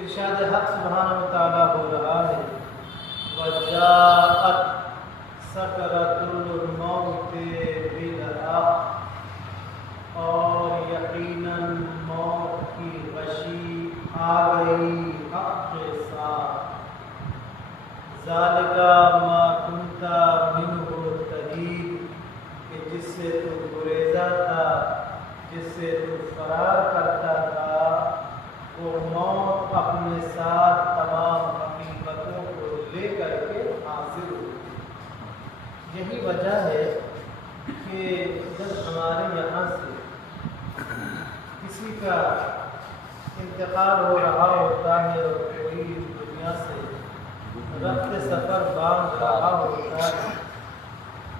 ارشاد حق سبحانہ و تعالیٰ ہو رہا ہے وَجَاءَتْ سَكْرَةُ الْمَوْتِ بِالْحَقِّ، اور یقیناً موت کی غشی آ گئی حق کے ساتھ. ذَلِكَ مَا كُنْتَ مِنْهُ تَحِيدُ، کہ جس سے تو گریزا تھا، جس سے تو فرار کرتا تھا، وہ موت اپنے ساتھ تمام حقیقتوں کو لے کر کے حاضر ہوئی. یہی وجہ ہے کہ جب ہمارے یہاں سے کسی کا انتقال ہو رہا ہوتا ہے اور کوئی دنیا سے رفت سفر باندھ رہا ہوتا ہے،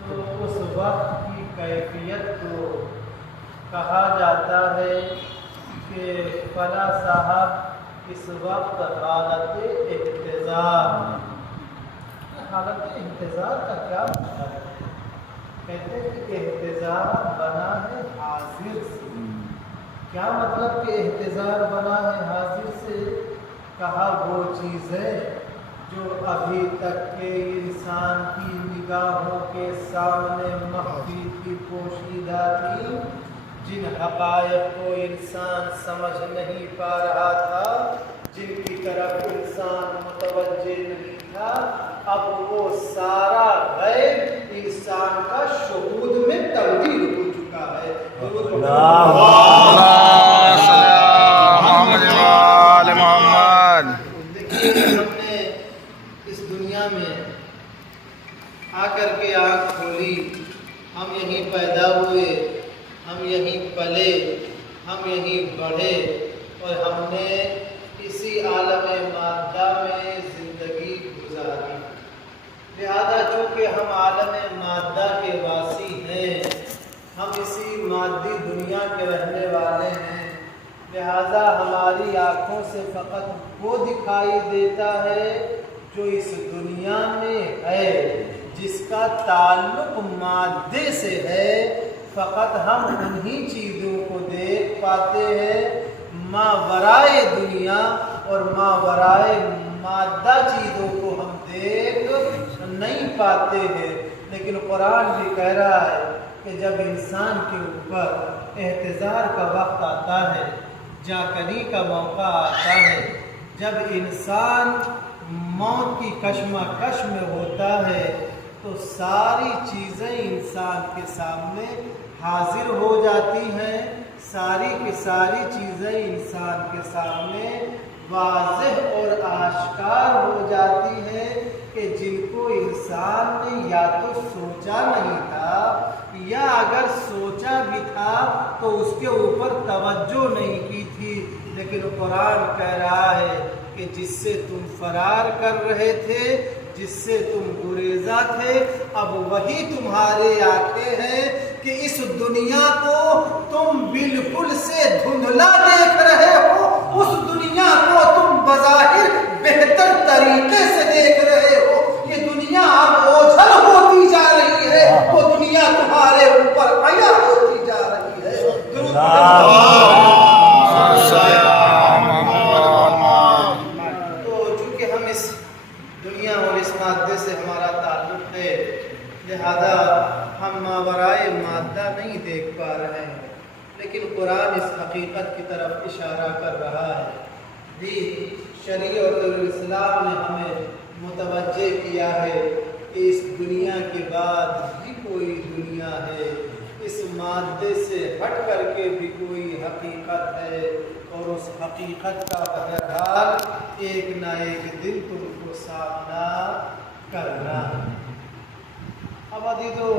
تو اس وقت کی کیفیت کو کہا جاتا ہے کہ فلاں صاحب اس وقت حالت انتظار. حالت انتظار کا کیا مطلب ہے؟ کہتے ہیں کہ انتظار بنا ہے حاضر سے. کیا مطلب کہ انتظار بنا ہے حاضر سے؟ کہا وہ چیزیں جو ابھی تک کے انسان کی نگاہوں کے سامنے مخفی تھی، پوشیدہ تھی، جن حقائق کو انسان سمجھ نہیں پا رہا تھا، جن کی طرف انسان متوجہ نہیں تھا، اب وہ سارا غیب انسان کا شہود میں تبدیل ہو چکا ہے. ہم نے اس دنیا میں آ کر کے آنکھ کھولی، ہم یہیں پیدا ہوئے، ہم یہیں پلے، ہم یہیں بڑھے، اور ہم نے اسی عالم مادہ میں زندگی گزاری. لہذا چونکہ ہم عالم مادہ کے واسی ہیں، مادی دنیا کے رہنے والے ہیں، لہذا ہماری آنکھوں سے فقط وہ دکھائی دیتا ہے جو اس دنیا میں ہے، جس کا تعلق مادے سے ہے۔ فقط ہم انہی چیزوں کو دیکھ پاتے ہیں ماورائے دنیا، اور ماورائے مادہ چیزوں کو ہم دیکھ نہیں پاتے ہیں۔ لیکن قرآن بھی کہہ رہا ہے کہ جب انسان کے اوپر احتضار کا وقت آتا ہے، جاکنی کا موقع آتا ہے، جب انسان موت کی کشمکش میں ہوتا ہے، تو ساری چیزیں انسان کے سامنے حاضر ہو جاتی ہیں، ساری کی ساری چیزیں انسان کے سامنے واضح اور آشکار ہو جاتی ہیں کہ جن کو انسان نے یا تو سوچا نہیں تھا، یا اگر سوچا بھی تھا تو اس کے اوپر توجہ نہیں کی تھی۔ لیکن قرآن کہہ رہا ہے کہ جس سے تم فرار کر رہے تھے، جس سے تم گریزہ تھے، اب وہی تمہارے آنکھیں ہیں کہ اس دنیا کو تم بالکل سے دھندلا دیکھ رہے ہو، اس دنیا کو تم بظاہر بہتر طریقے سے دیکھ رہے ہو۔ یہ دنیا اب اوجھل ہوتی جا رہی ہے، وہ دنیا تمہارے اوپر عیا ہوتی جا رہی ہے۔ تو چونکہ ہم اس دنیا اور اس مادے سے ہمارا تعلق ہے، لہذا ہم ماورائے مادہ نہیں دیکھ پا رہے ہیں، لیکن قرآن اس حقیقت کی طرف اشارہ کر رہا ہے۔ دین شریعت الاسلام نے ہمیں متوجہ کیا ہے کہ اس دنیا کے بعد بھی کوئی دنیا ہے، اس مادے سے ہٹ کر کے بھی کوئی حقیقت ہے، اور اس حقیقت کا بہرحال ایک نہ ایک دن تم کو سامنا کرنا ہے۔ اب عزیزو،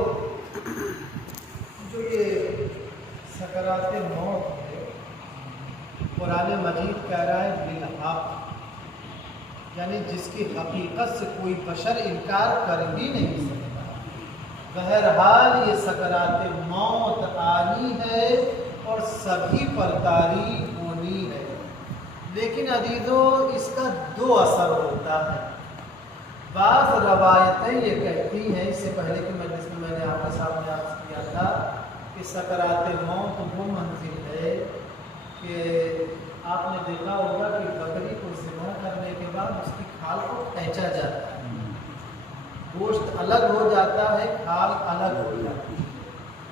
جو یہ سکرات موت ہے، قرآن مجید کہہ رہا ہے بالحق، یعنی جس کی حقیقت سے کوئی بشر انکار کر ہی نہیں سکتا۔ بہرحال یہ سکرات موت آنی ہے اور سبھی پر طاری ہونی ہے، لیکن عزیزو اس کا دو اثر ہوتا ہے۔ بعض روایتیں یہ کہتی ہیں، اس سے پہلے کی مجلس میں نے آپ کے سامنے عرض کیا تھا کہ سکرات موت وہ منزل ہے کہ آپ نے دیکھا ہوگا کہ بکری کو ذبح کرنے کے بعد اس کی کھال کو کھینچا جاتا ہے، گوشت الگ ہو جاتا ہے، کھال الگ ہو جاتی ہے۔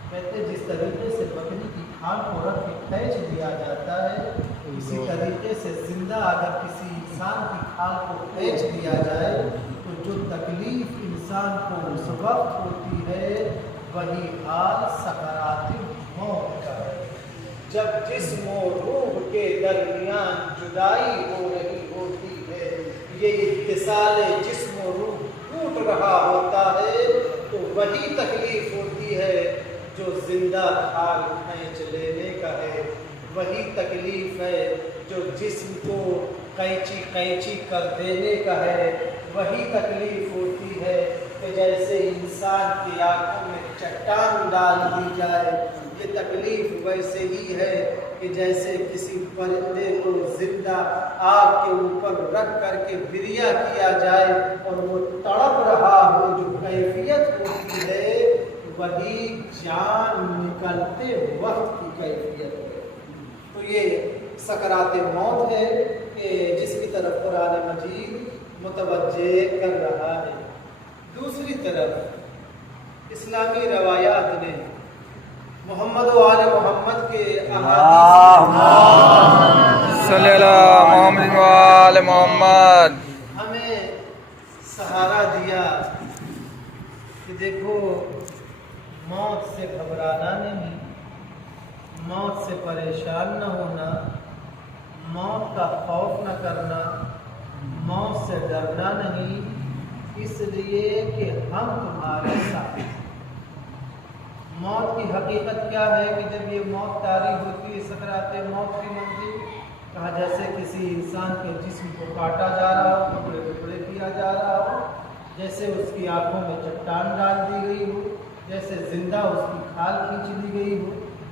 کہتے جس طریقے سے بکری کی کھال کو رکھ کے کھینچ دیا جاتا ہے، اسی طریقے سے زندہ اگر کسی انسان کی کھال کو کھینچ دیا جائے تو جو تکلیف انسان کو اس وقت ہوتی ہے وہی حال سکرات موت کا ہے، جب جسم و روح کے درمیان جدائی ہو رہی ہوتی ہے، یہ اتصال جسم و روح ٹوٹ رہا ہوتا ہے، تو وہی تکلیف ہوتی ہے جو زندہ کھال کھینچ لینے کا ہے، وہی تکلیف ہے جو جسم کو قینچی کر دینے کا ہے، وہی تکلیف ہوتی ہے کہ جیسے انسان کی آنکھوں میں چٹان ڈال دی جائے، یہ تکلیف ویسے ہی ہے کہ جیسے کسی پرندے کو زندہ آگ کے اوپر رکھ کر کے بریا کیا جائے اور وہ تڑپ رہا ہو، جو کیفیت ہوتی ہے وہی جان نکلتے وقت کی کیفیت ہے۔ تو یہ سکرات موت ہے کہ جس کی طرف قرآن مجید متوجہ کر رہا ہے۔ دوسری طرف اسلامی روایات نے محمد و آل محمد کے احادیث صلی اللہ محمد و آل محمد ہمیں سہارا دیا کہ دیکھو، موت سے گھبرانا نہیں، موت سے پریشان نہ ہونا، موت کا خوف نہ کرنا، موت سے ڈرنا نہیں، اس لیے کہ ہم تمہارے ساتھ ہیں۔ موت کی حقیقت کیا ہے کہ جب یہ موت طاری ہوتی ہے، سکرات موت کی منزل، کہا جیسے کسی انسان کے جسم کو کاٹا جا رہا ہو، ٹکڑے ٹکڑے کیا جا رہا ہو، جیسے اس کی آنکھوں میں چٹان ڈال دی گئی ہو، جیسے زندہ اس کی کھال کھینچ لی گئی ہو،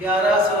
1100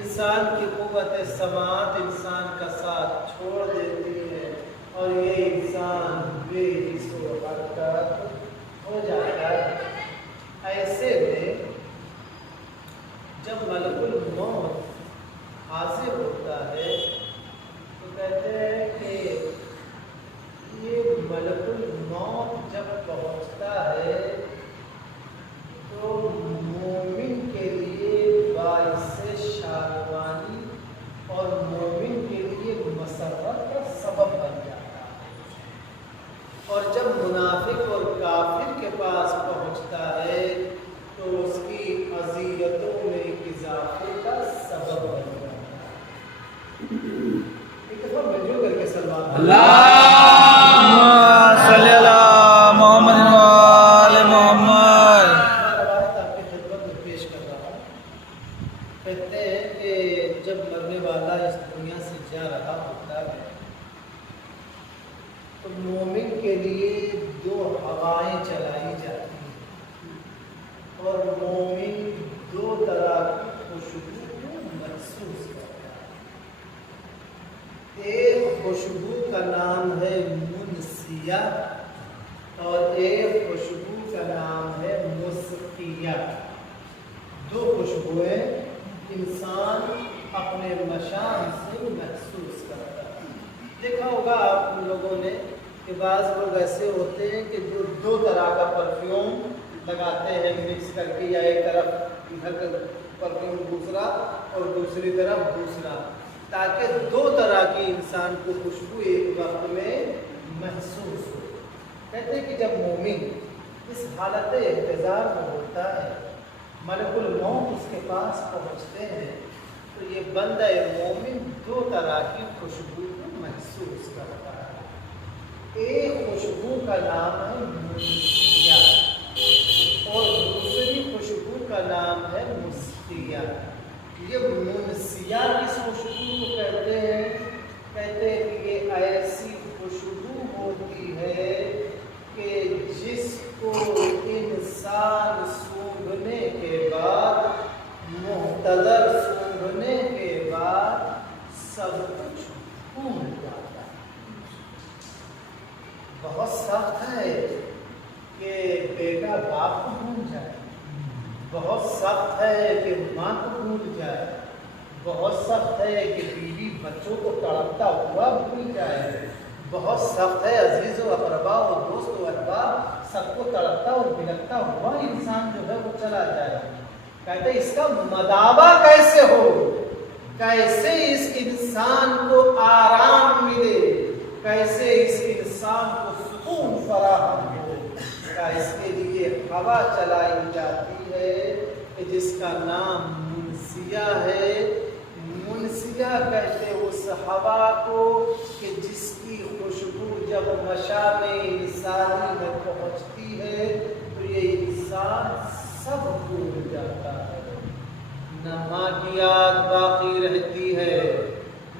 انسان کی قوت سماعت انسان کا ساتھ چھوڑ دیتی ہے اور یہ انسان بے حس و حرکت ہو جاتا ہے۔ ایسے میں جب ملک الموت حاضر ہوتا ہے تو کہتے ہیں کہ یہ ملک الموت جب پہنچتا ہے تو مومن کے لیے باعث شادمانی اور مومن کے لیے مسرت کا سبب بن جاتا ہے، اور جب منافق اور کافر کے پاس پہنچتا ہے تو اس کی اذیتوں میں اضافے کا سبب بن جاتا ہے۔ ایک دفعہ مجھول کر کے سلمان اللہم صلی علی محمد و آل محمد۔ روایت آپ کی خدمت میں پیش کر رہا ہوں۔ کہتے ہیں کہ جب مرنے والا اس دنیا سے جا رہا ہوتا ہے تو مومن کے لیے دو ہوائیں چلائی جاتی ہیں اور مومن دو طرح کی خوشبو کو محسوس کرتا ہے۔ ایک خوشبو کا نام ہے منسیہ اور ایک خوشبو کا نام ہے مسقیہ۔ دو خوشبوئیں انسان اپنے مشام سے محسوس کرتا ہے۔ دیکھا ہوگا آپ لوگوں نے کہ بعض لوگ ایسے ہوتے ہیں کہ جو دو طرح کا پرفیوم لگاتے ہیں مکس کر کے، یا ایک طرف ادھر کا پرفیوم دوسرا اور دوسری طرف دوسرا، تاکہ دو طرح کی انسان کو خوشبو ایک وقت میں محسوس ہو۔ کہتے ہیں کہ جب مومن اس حالت انتظار میں ہوتا ہے، ملک الموت اس کے پاس پہنچتے ہیں تو یہ بندہ مومن دو طرح کی خوشبو کو محسوس کرتا ہے۔ ایک خوشبو کا نام ہے منسیہ اور دوسری خوشبو کا نام ہے مسقیہ۔ یہ منسیہ کس خوشبو کو کہتے ہیں؟ کہتے ہیں کہ یہ ایسی خوشبو ہوتی ہے کہ جس کو انسان سونگھنے کے بعد، محتضر سونگھنے کے بعد سب کچھ بھول جاتا ہے۔ بہت سخت ہے کہ بیٹا باپ کو بھول جائے، بہت سخت ہے کہ ماں کو بھول جائے، بہت سخت ہے کہ بیوی بچوں کو تڑپتا ہوا بھول جائے، بہت سخت ہے عزیز و اقربا و دوست و احباب سب کو تڑپتا اور بلکتا ہوا انسان جو ہے وہ چلا جائے۔ کہتے اس کا مداوع کیسے ہو، کیسے اس انسان کو آرام ملے، کیسے اس انسان کو سکون فراہم ہو، کا اس کے لیے ہوا چلائی جاتی ہے کہ جس کا نام منسیہ ہے۔ منسیہ کہتے اس ہوا کو کہ جس کی خوشبو جب مشام انسانی میں پہنچتی ہے تو یہ انسان سب بھول جاتا ہے۔ نہ ماں کی یاد باقی رہتی ہے،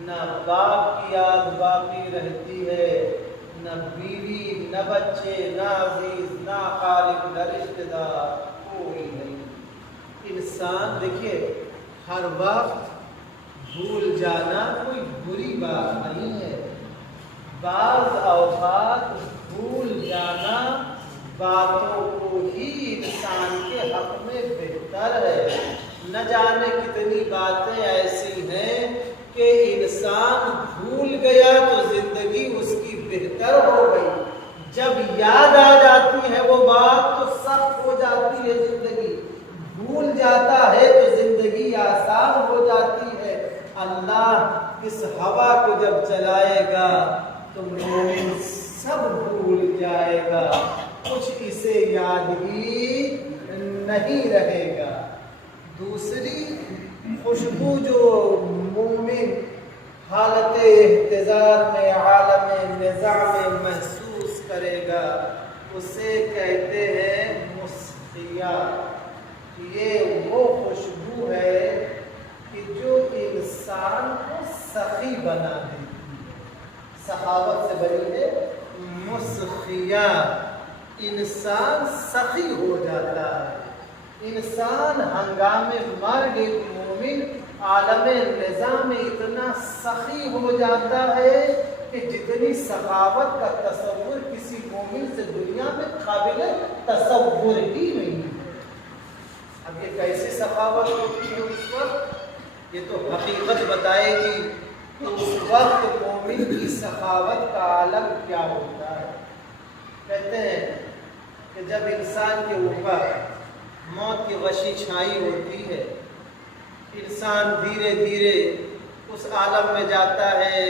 نہ باپ کی یاد باقی رہتی ہے، نہ بیوی، نہ بچے، نہ عزیز، نہ خالق، نہ رشتہ دار، کوئی نہیں۔ انسان دیکھیے ہر وقت بھول جانا کوئی بری بات نہیں ہے، بعض اوقات بھول جانا باتوں کو ہی انسان کے حق میں بہتر ہے۔ نہ جانے کتنی باتیں ایسی ہیں کہ انسان بھول گیا تو زندگی اس کی بہتر ہو گئی، جب یاد آ جاتی ہے وہ بات تو سخت ہو جاتی ہے زندگی، بھول جاتا ہے تو زندگی آسان ہو جاتی ہے۔ اللہ اس ہوا کو جب چلائے گا تو مومن سب بھول جائے گا، کچھ اسے یاد ہی نہیں رہے گا۔ دوسری خوشبو جو مومن حالت احتضار میں، عالم نزاع میں محسوس کرے گا اسے کہتے ہیں مسقیہ۔ یہ وہ خوشبو ہے کہ جو انسان کو سخی بنا دیتی ہے، سخاوت سے بنی ہے مسقیہ۔ انسان سخی ہو جاتا ہے، انسان ہنگامے مرگ ایک مومن عالم نظام اتنا سخی ہو جاتا ہے کہ جتنی سخاوت کا تصور کسی مومن سے دنیا میں قابل تصور ہی نہیں ہے۔ اب یہ کیسی سخاوت ہوتی ہے اس وقت، یہ تو حقیقت بتائے گی تو اس وقت مومن کی سخاوت کا عالم کیا ہوتا ہے۔ کہتے ہیں کہ جب انسان کے اوپر موت کی غشی چھائی ہوتی ہے، انسان دھیرے دھیرے اس عالم میں جاتا ہے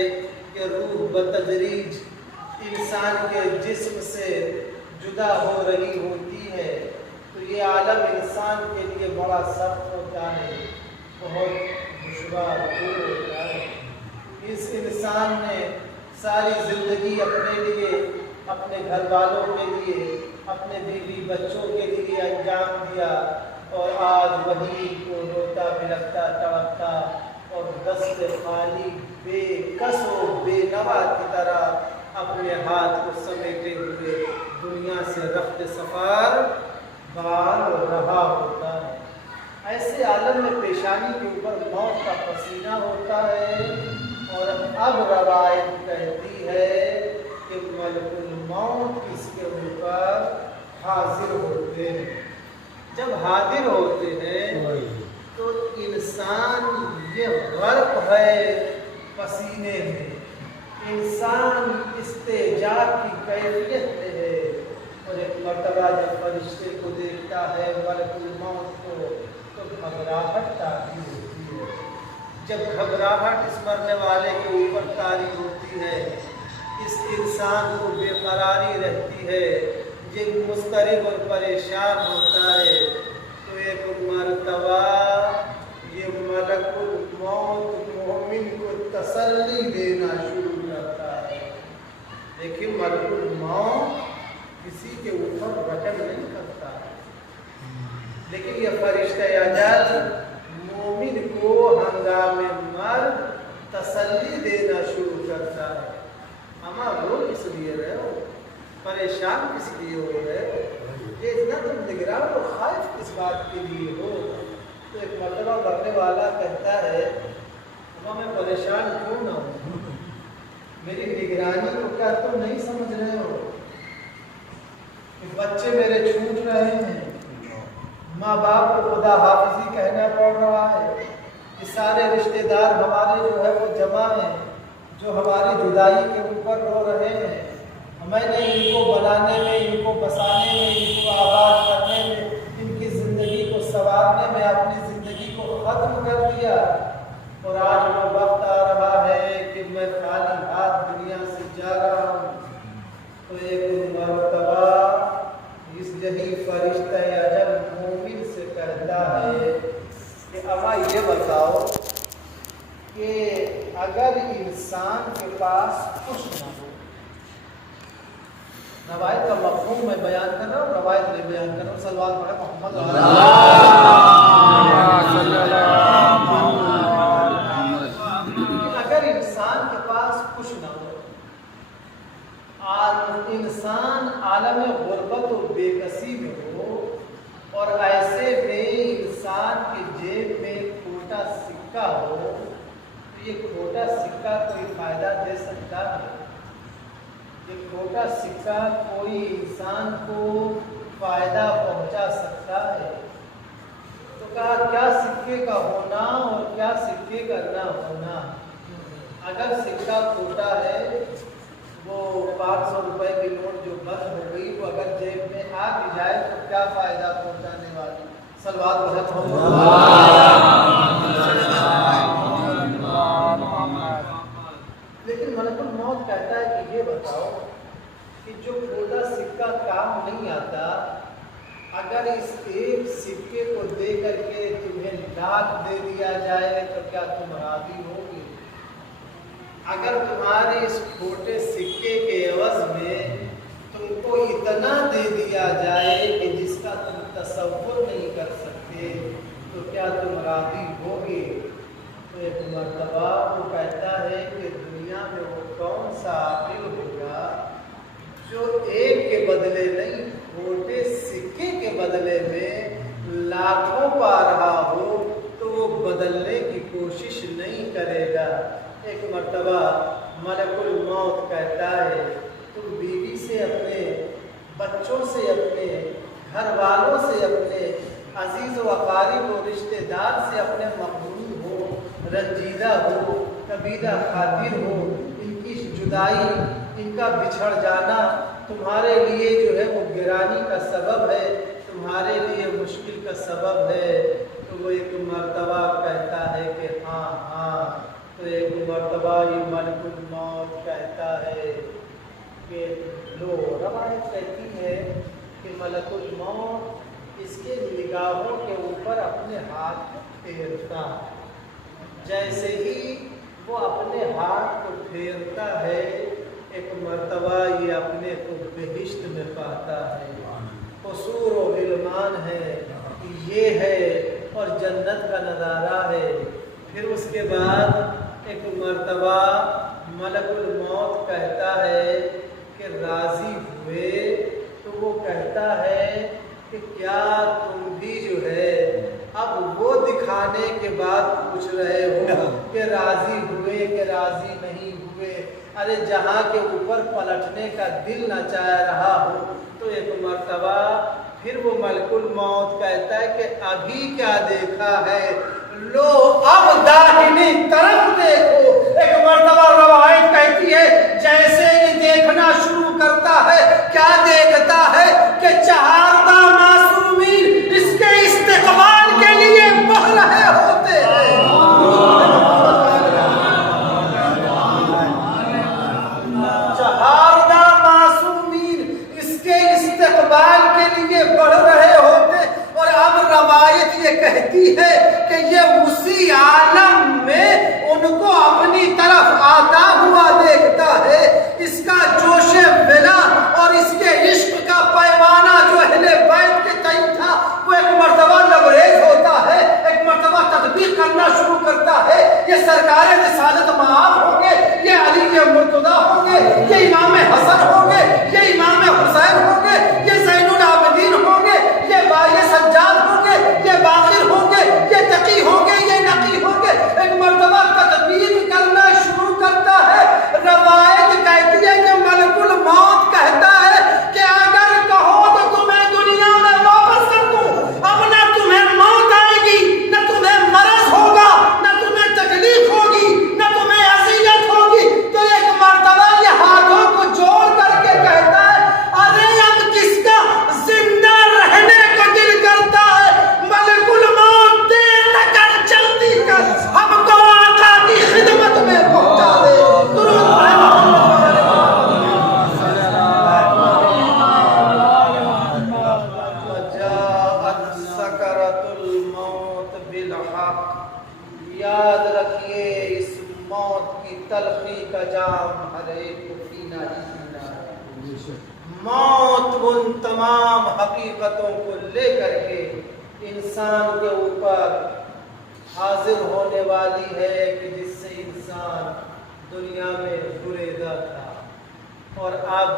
کہ روح بتدریج انسان کے جسم سے جدا ہو رہی ہوتی ہے، تو یہ عالم انسان کے لیے بڑا سخت ہوتا ہے، بہت دشوار ہوتا ہے۔ اس انسان نے ساری زندگی اپنے لیے، اپنے گھر والوں کے لیے، اپنے بیوی بچوں کے لیے انجام دیا، اور آج وہی کو روتا بلکتا تڑپتا اور دست خالی بے کس و بے نوا کی طرح اپنے ہاتھ کو سمیٹے ہوئے دنیا سے رخت سفار بار رہا ہوتا ہے۔ ایسے عالم میں پیشانی کے اوپر موت کا پسینہ ہوتا ہے، اور اب روایت کہتی ہے کہ ملک الموت اس کے اوپر حاضر ہوتے ہیں۔ جب حاضر ہوتے ہیں تو انسان یہ غرق ہے پسینے میں، انسان استعجاب کی کیفیت میں ہے، اور ایک مرتبہ جب فرشتے کو دیکھتا ہے ملک الموت کو تو گھبراہٹ طاری ہوتی ہے۔ جب گھبراہٹ اس مرنے والے کے اوپر طاری ہوتی ہے، اس انسان کو بے قراری رہتی ہے، یہ مضطرب اور پریشان ہوتا ہے، تو ایک مرتبہ یہ ملک الموت مومن کو تسلی دینا شروع کرتا ہے۔ لیکن ملک الموت کسی کے اوپر رحم نہیں کرتا ہے، لیکن یہ فرشتہ اجل مومن کو ہنگام مرگ تسلی دینا شروع کرتا ہے۔ اما رو کس لیے رہے ہو، پریشان کس لیے ہو رہے ہو، یہ اتنا تم نگران اور خائف کس بات کے لیے ہو؟ تو ایک مرتبہ مرنے والا کہتا ہے اما میں پریشان کیوں نہ ہوں، میری نگرانی کو کیا تم نہیں سمجھ رہے ہو کہ بچے میرے چھوٹ رہے ہیں، ماں باپ کو خدا حافظی کہنا پڑ رہا ہے، یہ سارے رشتہ دار ہمارے جو ہے وہ جمع ہیں جو ہماری جدائی کے اوپر رو رہے ہیں، میں نے ان کو بنانے میں، ان کو بسانے میں، ان کو آباد کرنے میں، ان کی زندگی کو سنوارنے میں اپنی زندگی کو ختم کر دیا، اور آج وہ وقت آ رہا ہے کہ میں خالی ہاتھ دنیا سے جا رہا ہوں۔ تو ایک مرتبہ اس یہی فرشتہ اجل مومن سے کہتا ہے کہ اما یہ بتاؤ کہ اگر انسان کے پاس کچھ نہ ہو، روایت کا مفہوم میں بیان کر رہا ہوں، روایت میں بیان کر رہا ہوں، صلوات پڑھیں محمد اگر انسان کے پاس کچھ نہ ہو، انسان عالم غربت و بے کسی میں ہو، اور ایسے میں انسان کے جیب میں کھوٹا سکہ ہو، تو یہ کھوٹا سکہ کوئی فائدہ دے سکتا ہے؟ یہ کھوٹا سکہ کوئی انسان کو فائدہ پہنچا سکتا ہے؟ تو کہا کیا سکے کا ہونا اور کیا سکے کا نہ ہونا، اگر سکہ کھوٹا ہے، وہ 500 روپے کی نوٹ جو بند ہو گئی وہ اگر جیب میں آ بھی جائے تو کیا فائدہ پہنچانے والی؟ صلوات لیکن ملک الموت کہتا ہے کہ یہ بتاؤ کہ جو کھوٹا سکہ کام نہیں آتا، اگر اس ایک سکے کو دے کر کے تمہیں لاکھ دے دیا جائے تو کیا تم راضی ہوگے؟ اگر تمہارے اس کھوٹے سکے کے عوض میں تم کو اتنا دے دیا جائے کہ جس کا تم تصور نہیں کر سکتے تو کیا تم راضی ہوگے؟ تو ایک مرتبہ وہ کہتا ہے کہ دنیا میں وہ کون سا عاقل ہوگا جو ایک کے بدلے نہیں، کھوٹے سکے کے بدلے میں لاکھوں پا رہا ہو تو وہ بدلنے کی کوشش کرے گا۔ ایک مرتبہ ملک الموت کہتا ہے تم بیوی سے، اپنے بچوں سے، اپنے گھر والوں سے، اپنے عزیز و اقارب و رشتہ دار سے اپنے مقبول ہو، رنجیدہ ہو، کبیدہ خاطر ہو۔ ان کی جدائی، ان کا بچھڑ جانا تمہارے لیے جو ہے وہ گرانی کا سبب ہے، تمہارے لیے مشکل کا سبب ہے۔ تو وہ ایک مرتبہ کہتا ہے کہ ہاں ہاں، تو ایک مرتبہ یہ ملک الموت کہتا ہے کہ لو، روایت کہتی ہے کہ ملک الموت اس کے نگاہوں کے اوپر اپنے ہاتھ پھیرتا، جیسے ہی وہ اپنے ہاتھ کو پھیرتا ہے ایک مرتبہ یہ اپنے کو بہشت میں پاتا ہے، قصور و غلمان ہے، یہ ہے اور جنت کا نظارہ ہے۔ پھر اس کے بعد ایک مرتبہ ملک الموت کہتا ہے کہ راضی ہوئے، تو وہ کہتا ہے کہ کیا تم بھی جو ہے اب وہ دکھانے کے بعد پوچھ رہے ہو کہ راضی ہوئے کہ راضی نہیں ہوئے؟ ارے جہاں کے اوپر پلٹنے کا دل نہ چاہ رہا ہو۔ تو ایک مرتبہ پھر وہ ملک الموت کہتا ہے کہ ابھی کیا دیکھا ہے، لو اب داہنی طرف دیکھو۔ ایک مرتبہ روایت کہتی ہے جیسے یہ دیکھنا شروع کرتا ہے، کیا دیکھتا ہے کہ چہاردہ معصومین اس کے استقبال کے لیے بڑھ رہے ہوتے ہیں۔ چہاردہ معصومین اس کے استقبال کے لیے بڑھ رہے ہوتے، اور اب روایت یہ کہتی ہے کہ یہ اسی عالم میں ان کو اپنی طرف آتا ہوا دیکھتا ہے۔ اس کا جوش ولا اور اس کے عشق کا پیمانہ جو اہل بیت کے تئیں تھا وہ ایک مرتبہ لبریز ہوتا ہے، ایک مرتبہ تطبیق کرنا شروع کرتا ہے۔ یہ سرکار رسالت معاف ہوں گے، یہ علی مرتضیٰ ہوں گے، یہ امام حسن ہوں گے، یہ امام حسین ہوں گے، یہ زین العابدین ہوں گے، یہ سجاد ہوں گے، یہ باقر ہوں گے، یہ تقی ہوں گے، یہ نقی ہوں گے۔ ایک مرتبہ تطبیق کرنا شروع کرتا ہے۔ روایت کہتی ہے کہ ملک الموت کہتا ہے کہ اگر کہو تو تمہیں دنیا میں واپس کر دوں، اب نہ تمہیں موت آئے گی، نہ تمہیں مرض ہوگا، نہ تمہیں تکلیف ہوگی، نہ تمہیں اذیت ہوگی۔ تو ایک مرتبہ یہ ہاتھوں کو جوڑ کر کے کہتا ہے ارے اب کس کا زندہ رہنے کو دل کرتا ہے؟ ملک الموت دیر نہ کر، جلدی کر، ہم کو آقا کی خدمت میں پہنچا دے۔ درود پڑھیں محمد وجاءت سکرۃ الموت بالحق۔ یاد رکھیے اس موت کی تلخی کا جام ہر ایک کو پینا ہی پینا ہے۔ موت ان تمام حقیقتوں کو لے کر کے انسان کے اوپر حاضر ہونے والی ہے کہ جس سے انسان دنیا میں گریزا تھا، اور اب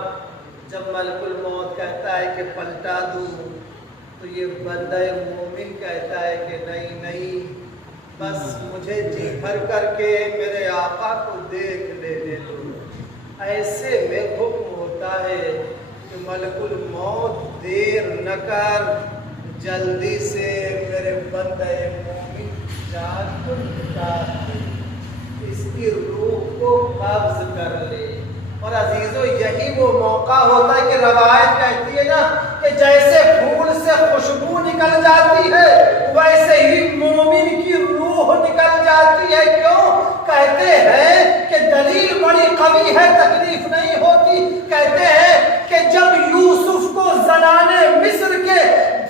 جب ملک الموت کہتا ہے کہ پلٹا دوں تو یہ بندہ مومن کہتا ہے کہ نہیں نہیں، بس مجھے جی بھر کر کے میرے آقا کو دیکھ لینے دو۔ ایسے میں حکم ہوتا ہے کہ ملک الموت دیر نہ کر، جلدی سے میرے بندہ مومن جان کو نکال دے، اس کی روح کو قبض کر لے۔ اور عزیزو یہی وہ موقع ہوتا ہے کہ روایت کہتی ہے نا کہ جیسے پھول سے خوشبو نکل جاتی ہے ویسے ہی مومن کی روح نکل جاتی ہے۔ کیوں؟ کہتے ہیں کہ دلیل بڑی قوی ہے، تکلیف نہیں ہوتی۔ کہتے ہیں کہ جب یوسف کو زنانے مصر کے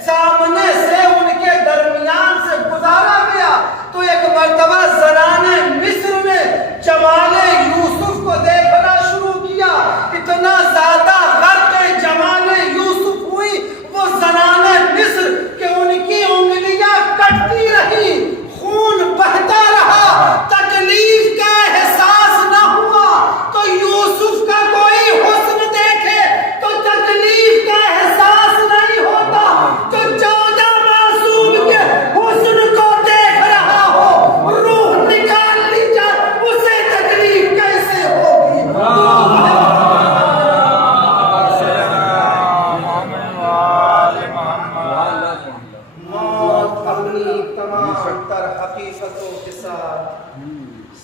سامنے سے ان کے درمیان سے گزارا گیا تو ایک مرتبہ زنانے مصر نے جمال یوسف کو دیکھنا شروع کیا، اتنا زیادہ غرق جمال یوسف ہوئی وہ زنانے مصر کہ ان کی انگلیاں کٹتی رہی، خون بہتا رہا، تکلیف کا احساس نہ ہوا۔ تو یوسف کا کوئی حسن دیکھے تو تکلیف کا احساس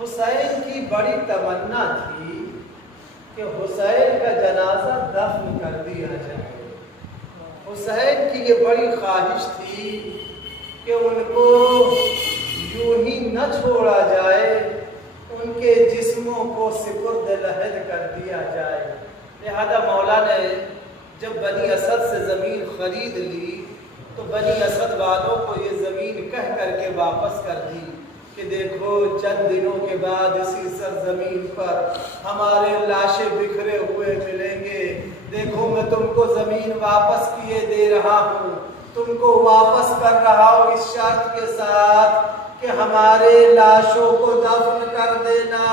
حسین کی بڑی تمنا تھی کہ حسین کا جنازہ دفن کر دیا جائے۔ حسین کی یہ بڑی خواہش تھی کہ ان کو یوں ہی نہ چھوڑا جائے، ان کے جسموں کو سپرد لحد کر دیا جائے۔ لہذا مولا نے جب بنی اسد سے زمین خرید لی تو بنی اسد والوں کو یہ زمین کہہ کر کے واپس کر دی کہ دیکھو چند دنوں کے بعد اسی سرزمین پر ہمارے لاشیں بکھرے ہوئے ملیں گے، دیکھو میں تم کو زمین واپس کیے دے رہا ہوں، تم کو واپس کر رہا ہوں اس شرط کے ساتھ کہ ہمارے لاشوں کو دفن کر دینا،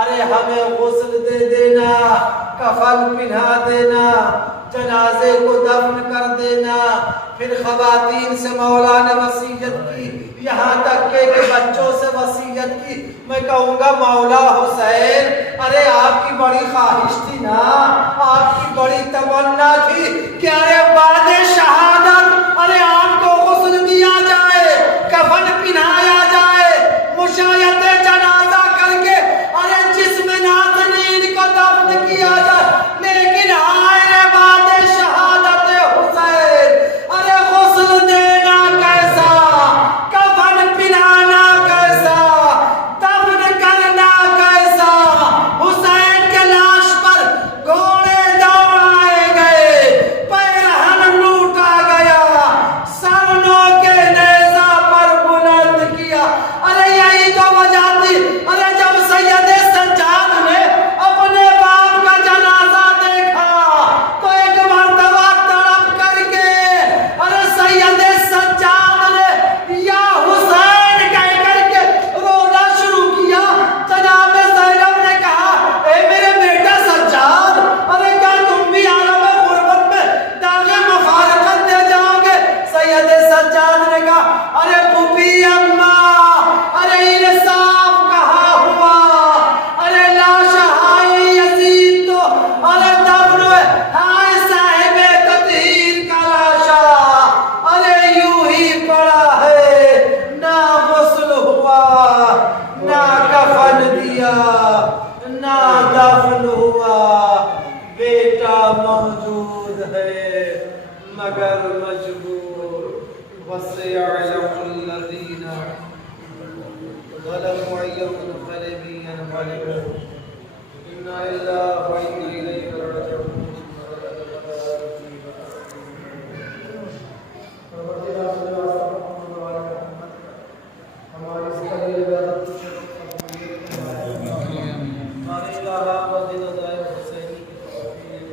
ارے ہمیں غسل دے دینا، کفن پہنا دینا، جنازے کو دفن کر دینا۔ پھر خواتین سے مولا نے وصیت کی، یہاں تک کہ بچوں سے وصیت کی۔ میں کہوں گا مولا حسین، ارے آپ کی بڑی خواہش تھی نا، آپ کی بڑی تمنا تھی کہ ارے بعد شہادت ارے آپ کو غسل دیا جائے، کفن پہنایا جائے، مشایعت جنازہ کر کے ارے جسم نازنین کو دفن کیا جائے، لیکن آئے بعد شہادت حسین ارے غسل دینا کیسا، کفن پہنانا کیسا، دفن کرنا کیسا۔ حسین کے لاش پر گھوڑے دوڑائے گئے، پیرہن لوٹا گیا، سرنوں کے نیزہ پر بلند کیا۔ ارے یہی تو وجہ تھی، ارے جب سید سجاد نے اپنے باپ کا جنازہ دیکھا تو ایک مرتبہ تڑپ کر کے ارے سید سجاد نے یا حسین کہہ کر کے رونا شروع کیا۔ جناب زینب نے کہا اے میرے بیٹا سجاد، ارے کیا تم بھی عالم غربت میں داغ مفارقت دے جاؤ گے؟ سید سجاد نے کہا ارے پھوپھی اماں، ارے انصاف کہاں ہوا، ارے لاش ہائے یزید تو ارے دفن ہوئے، ہائے صاحب تطہیر کا لاشا ارے یوں ہی پڑا ہے، نہ غسل ہوا، نہ کفن دیا، نہ دفن ہوا۔ بیٹا موجود ہے مگر مجبور، وَسَيَعْلَمُ الَّذِينَ ظَلَمُوا أَيَّ مُنْقَلِبٍ يَنْقَلِبُونَ إِنَّا لِلَّهِ وَإِنَّا إِلَيْهِ رَاجِعُونَ۔ ہماری اس قلیل عبادت سے قبولیت فرمائے، ہمارے الہ و دین ادائے حسینی کی توفیق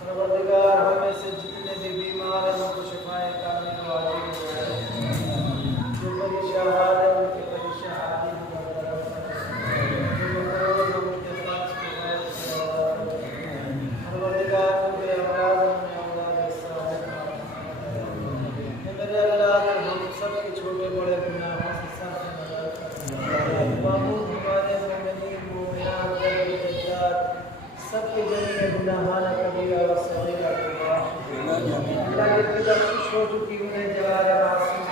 پروردگار ہمیں سے جتنے بھی بیمار ہیں ان کو شفائے کامل واجب فرمائے، جو پریشان ہیں ان کی پریشانی برطرف فرمائے، جو مقروض ہیں ان کے قرض کو غیر سے ادا فرمائے، پروردگار تمہیں اولاد میں اولاد صالح فرمائے۔ میرے اللہ تو ہم سب کے چھوٹے بڑے گناہوں سے سب سے مدد فرمائے، معبود ہمارے مومنین مومنات سب کے ذریعے گناہانہ کبیرہ و صغیرہ کو معاف فرمائے۔ اللہ کی بخشش ہو چکی انہیں جوار معصوم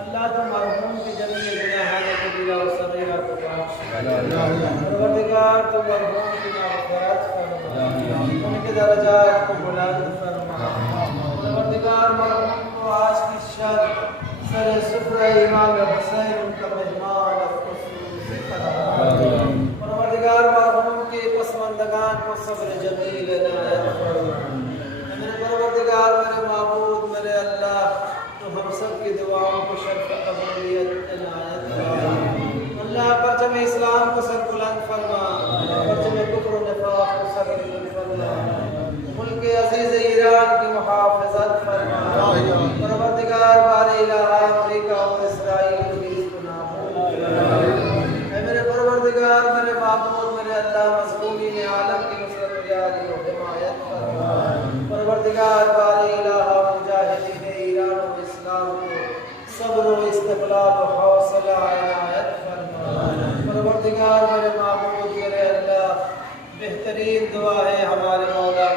اللہ تو مرحوم کے ذریعے گناہانہ کبیرہ و صغیرہ کو معاف فرمائے۔ پروردگار تو مرحوم کی مغفرت فرمائے، ان کے درجات کو بلند فرمائے۔ پروردگار مرحوم کو آج کی شب سر سفرہ امام حسین ان کا مہمان خصوصی فرمائے۔ پروردگار مرحوم کے پسماندگان کو صبر جمیل عنایت فرمائے۔ میرے پروردگار میرے معبود میرے اللہ تو ہم سب کی دعاؤں کو شرف قبولیت عنایت فرمائے۔ اللہ پرچم اسلام کو سر بلند فرما، پرچم کفر و نفاق کو سر بلند فرما، ملک عزیز ایران کی محافظت فرما۔ پروردگار بار الہ امریکہ اور اسرائیل کی اس کو نابود فرما۔ اے میرے پروردگار میرے معبود میرے اللہ مظلومین عالم کی نصرت یاری و حمایت فرما۔ پروردگار بار الہ مجاہدین ایران و اسلام کو صبر و استقلال و حوصلہ عنایت فرما۔ پروردگار میرے معبود میرے اللہ بہترین دعا ہے ہمارے مولا